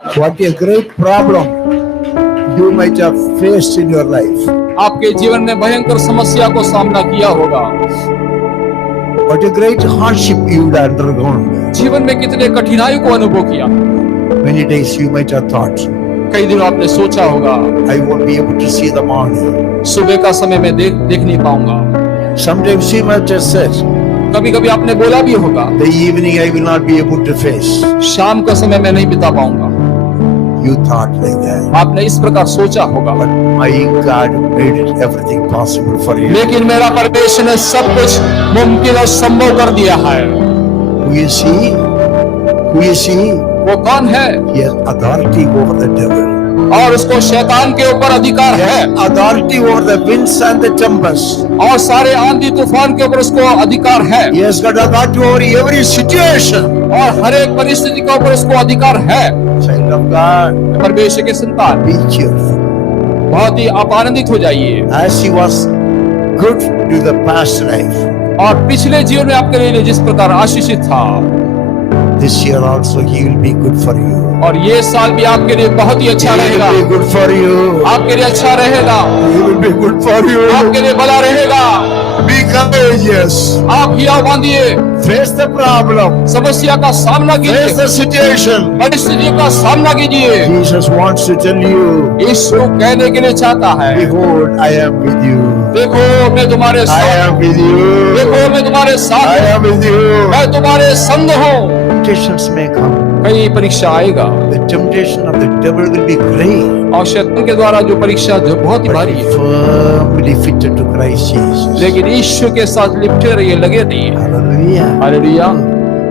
What a great problem you might have faced in your life. आपके जीवन में भयंकर समस्या को सामना किया होगा। What a great hardship you would have undergone. जीवन में कितने कठिनाई को अनुभव किया। Many days you might have thought, कई दिनों आपने सोचा होगा I won't be able to see the morning. सुबह का समय मैं देख नहीं पाऊंगा। Sometimes you might have said, कभी कभी आपने बोला भी होगा the evening I will not be able to face. शाम का समय मैं नहीं बिता पाऊंगा। You thought like that. आपने इस प्रकार सोचा होगा, But my God made it everything possible for you. लेकिन मेरा परमेश्वर ने सब कुछ मुमकिन और संभव कर दिया है। Who is he? Who is he? वो कौन है? He has authority over the devil. और उसको शैतान के ऊपर अधिकार He है has authority over the winds and the tempests. और सारे आंधी तूफान के ऊपर उसको अधिकार है He has got authority over every situation. और हर एक परिस्थिति के ऊपर उसको अधिकार है। Child of God, परमेश्वर के संतान, be cheerful. बहुत ही आप आनंदित हो जाइए। As he was good to the past life, और पिछले जीवन में आपके लिए जिस प्रकार आशीषित था, this year also he will be good for you. और ये साल भी आपके लिए बहुत ही अच्छा He रहेगा। will be good for you. आपके लिए अच्छा रहेगा, He will be good for you. आपके लिए भला रहेगा। Be courageous. आप हिया बांधिए, Face the problem. समस्या का सामना Face कीजिए, the situation. परिस्थितियों का सामना कीजिए। Jesus wants to tell you, यीशु कहने के लिए चाहता है, behold, I am with you. देखो मैं तुम्हारे I साथ, am with you. देखो मैं तुम्हारे साथ I हूं, am with you. मैं तुम्हारे संग हूँ। Temptations may come. कई परीक्षा आएगा The temptation of the devil will be great. और शैतान के द्वारा जो परीक्षा जो बहुत ही But भारी be है, firmly fitted to Christ Jesus. लेकिन ईश्वर के साथ लिपटे रहिए, लगे रहिए। Hallelujah. Hallelujah.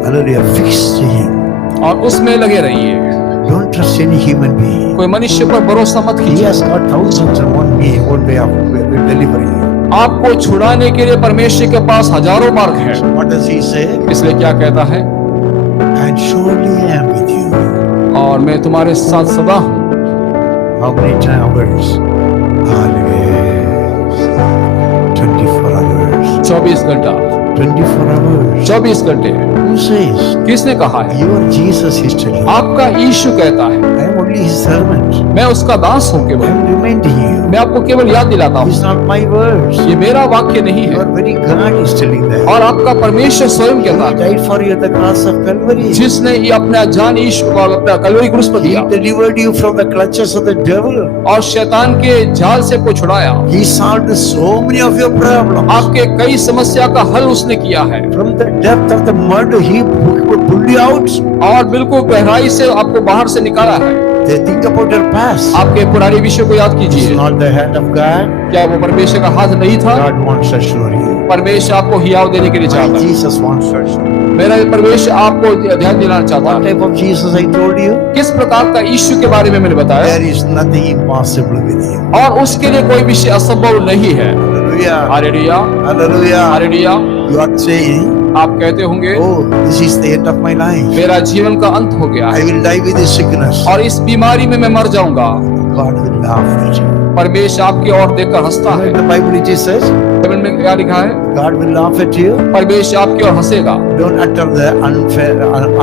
Hallelujah. Fix to him. और उसमें लगे रहिए। Don't trust any human being. कोई मनुष्य पर भरोसा मत He कीजिए। has got thousands and one way of delivery. आपको छुड़ाने के लिए परमेश्वर के पास हजारों मार्ग है। What does he say? इसलिए क्या कहता है? And surely I am with you. और मैं तुम्हारे साथ सदा हूँ। How many hours? Always. 24 hours. 24 घंटा, 24 hours. 24 घंटे। Who says? किसने कहा है? Your Jesus is telling you. आपका यीशु कहता है, I am only his servant. मैं उसका दास हूँ I केवल। am reminding you. मैं आपको केवल याद दिलाता हूँ, It's not my words. ये मेरा वाक्य नहीं है। Your very God is telling that. और आपका परमेश्वर स्वयं He कहता है, died for you at the cross of Calvary. जिसने ये अपना जान यीशु को अपना कलवरी क्रूस पर He दिया delivered you from the clutches of the devil. और शैतान के जाल से को छुड़ाया। He solved so many of your problems. आपके कई समस्या का हल उसने किया है From the depth of the mud, he pulled you out. और बिल्कुल गहराई से आपको बाहर से निकाला है। They think about your past. आपके पुराने विषय को याद It's कीजिए। not the hand of God. क्या वो परमेश्वर का हाथ नहीं था? God wants to assure you. परमेश्वर आपको हियाव देने के लिए My चाहता है। Jesus wants to assure you. मेरा परमेश्वर आपको ध्यान दिलाना चाहता What है। type of Jesus I told you? किस प्रकार का यीशु के बारे में मैंने बताया, There is nothing impossible with him. और उसके लिए कोई विषय असंभव नहीं है। Hallelujah. Hallelujah, Hallelujah. Hallelujah. You are saying, आप कहते होंगे, oh, this is the end of my life. मेरा जीवन का अंत हो गया I है will die with this sickness. और इस बीमारी में मैं मर जाऊंगा। God will laugh at you. परमेश्वर आपकी ओर देखकर हंसता है। In the Bible it says, Bible में क्या लिखा है? God will laugh at you. परमेश्वर आपकी ओर हंसेगा Don't utter the unfair,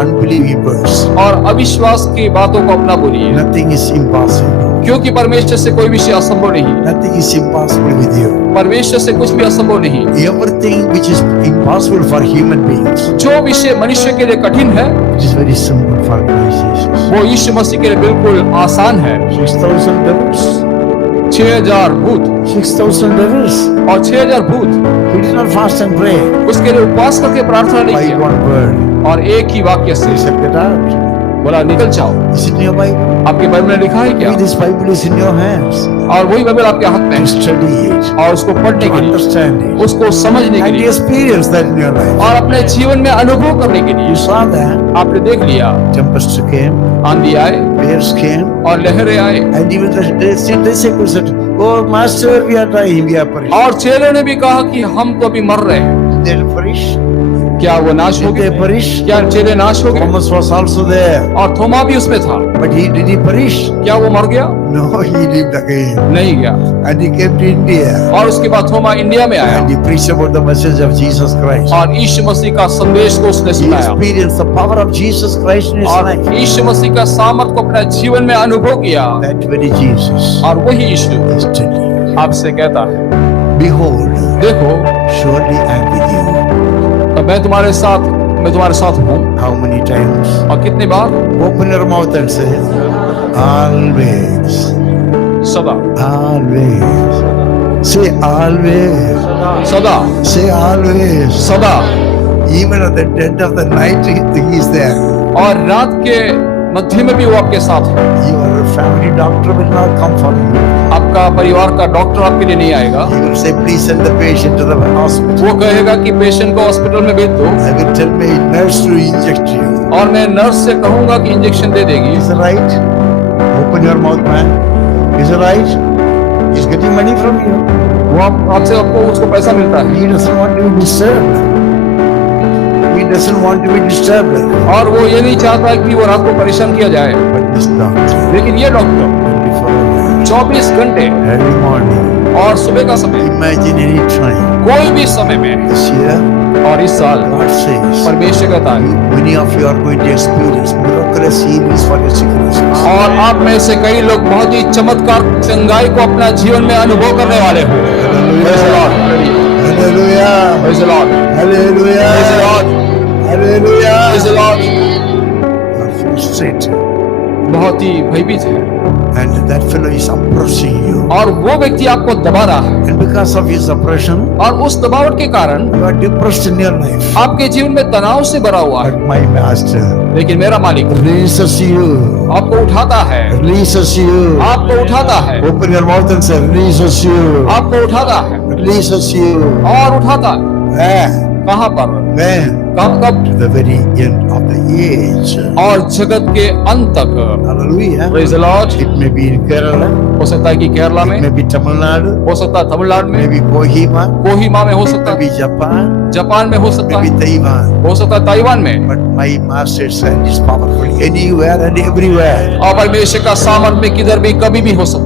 unbelieving words. और अविश्वास की बातों को अपना बोलिए, Nothing is impossible. क्योंकि परमेश्वर से कोई विषय असंभव नहीं। Nothing is impossible with you. परमेश्वर से कुछ भी असंभव नहीं। Everything which is impossible for human beings, जो विषय मनुष्य के लिए कठिन है, it is very simple for Christ Jesus. वो यीशु मसीह के लिए बिल्कुल आसान है। 6,000 devils. 6000 भूत 6,000 devils. और 6000 भूत He did not fast and pray. उसके लिए उपवास करके प्रार्थना नहीं By किया one word. और एक ही वाक्य से He said, get out. बोला निकल जाओ। Is it in your Bible? आपके बाइबल में लिखा है क्या? Maybe this Bible is in your hands. और वही बाइबल आपके हाथ में To है study it. और उसको पढ़ने To के लिए, understand it. उसको समझने के And लिए experience that in your life. और अपने जीवन में अनुभव करने के लिए। You saw that. आपने देख लिया, Tempests came. आंधी आए Bears came. और lehरें आए And even the disciples said, oh master, we are dying, we are perishing. और चेलों ने भी कहा कि हम तो अभी मर रहे हैं। They perish. क्या वो नाश हो Did they गए? perish? क्या चेले नाश हो गए? Thomas was also there. और थोमा भी उसमें था। But did he perish? क्या वो मर गया? No, he lived again. नहीं गया। And he came to India. और उसके बाद थोमा इंडिया में आया And he preached about the message of Jesus Christ. और यीशु मसीह का संदेश को उसने He सुनाया experienced the power of Jesus Christ in his और life. यीशु मसीह का सामर्थ को अपने जीवन में अनुभव किया That very Jesus और वही यीशु is telling you, आपसे कहता है, behold, देखो surely I am with you. मैं तुम्हारे साथ हूँ। How many times? और कितनी बार? Open your mouth and say, always, सदा always. Say always. सदा Say always. सदा। Even at the dead of the night, he is there. और रात के मध्य में भी वो आपके साथ है। Your family doctor will not come for you. आपका परिवार का डॉक्टर आपके लिए नहीं आएगा। He will say, please send the patient to the hospital. वो कहेगा कि पेशेंट को हॉस्पिटल में भेज दो I will tell my nurse to inject you. और मैं नर्स से कहूंगा कि इंजेक्शन दे देगी। Is it right? Open your mouth, man. Is it right? He's getting money from you. वो आपको उसको पैसा मिलता है He doesn't want to be disturbed. He doesn't want to be disturbed. और वो ये नहीं चाहता कि वो रात को परेशान किया जाए। But this doctor, लेकिन ये डॉक्टर 24 hours, 24 घंटे early morning, और सुबह का समय, imagine any time. कोई भी समय में, This year, और इस साल God says, परमेश्वर कहता है, many of you are going to experience miraculous healings for your sicknesses. और आप में से कई लोग बहुत ही चमत्कार चंगाई को अपना जीवन में अनुभव करने वाले हो। Praise the Lord. Hallelujah. Praise the Lord. Hallelujah. Praise the Lord. Hallelujah. Praise the Lord. You are frustrated. बहुत ही भयभीत है And that fellow is oppressing you. और वो व्यक्ति आपको दबा रहा है And because of his oppression, और उस दबावट के कारण you are depressed in your life. आपके जीवन में तनाव से भरा हुआ है। But my master लेकिन मेरा मालिक releases you. आपको उठाता है, Releases you. आपको उठाता है, Open your mouth and say, releases you. आपको उठाता है Releases you. और उठाता है। Where? कहाँ पर? When? कब? To the very end of the age. और जगत के अंत तक। Hallelujah. Praise the Lord. It may be in Kerala. हो सकता है कि केरला में, It may be Tamil Nadu. हो सकता है तमिलनाडु में, Maybe Kohima. कोहिमा में हो सकता है, Maybe Japan. जापान में हो सकता Maybe है, Taiwan. हो सकता है ताइवान में। But my master's hand is powerful anywhere and everywhere. और परमेश्वर का सामर्थ में किधर भी कभी भी हो सकता है।